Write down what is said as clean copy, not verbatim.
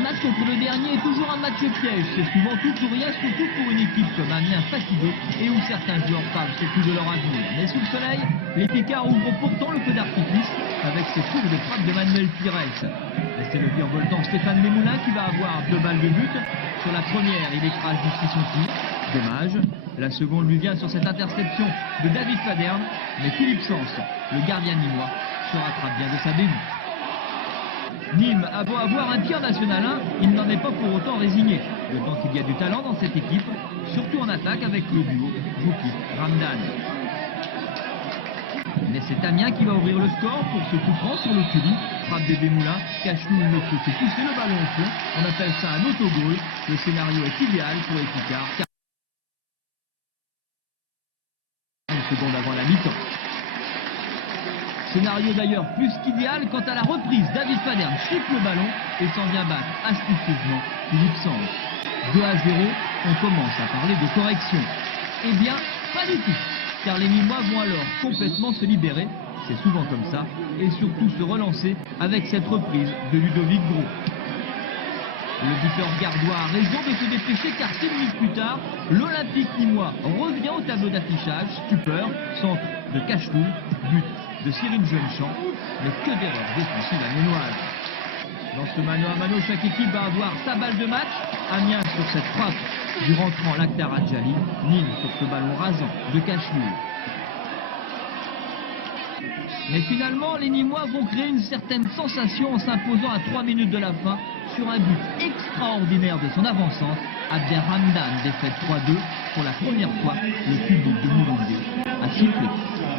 Un match contre le dernier est toujours un match piège. C'est souvent tout ou rien, surtout pour une équipe comme Amiens fatiguée et où certains joueurs parlent surtout de leur avenir. Mais sous le soleil, les Picards ouvrent pourtant le feu d'artifice avec ces tours de frappe de Manuel Pires. Et c'est le virevoltant Stéphane Desmoulins qui va avoir 2 balles de but. Sur la première, il écrase d'ici son tir. Dommage. La seconde lui vient sur cette interception de David Faderne. Mais Philippe Sens, le gardien nîmois, se rattrape bien de sa bévue. Nîmes a beau avoir un tir national 1, il n'en est pas pour autant résigné. D'autant qu'il y a du talent dans cette équipe, surtout en attaque avec le duo Jouki-Ramdan. Mais c'est Amiens qui va ouvrir le score pour ce coup franc sur le culot. Frappe de Desmoulins, Cachenou ne peut que pousser le ballon au fond. On appelle ça un autogol. Le scénario est idéal pour les Picards. 40 secondes avant la mi-temps. Scénario d'ailleurs plus qu'idéal quant à la reprise. David Faderne chiffre le ballon et s'en vient battre astucieusement Philippe Sens. 2 à 0, on commence à parler de correction. Eh bien, pas du tout, car les Nîmois vont alors complètement se libérer, c'est souvent comme ça, et surtout se relancer avec cette reprise de Ludovic Gros. Le buteur gardois a raison de se dépêcher car 6 minutes plus tard, l'Olympique nîmois revient au tableau d'affichage. Stupeur, centre de Cachenou, but de Cyril Jeunechamp, mais que d'erreurs défensives amiénoises. Dans ce mano à mano, chaque équipe va avoir sa balle de match. Amiens sur cette frappe du rentrant Lakhdar Adjali, Nîmes sur ce ballon rasant de Cachenou. Mais finalement, les Nîmois vont créer une certaine sensation en s'imposant à 3 minutes de la fin sur un but extraordinaire de son avant-centre. Abderrahmane défaite 3-2. Pour la première fois, le public de Moulombier a sifflé.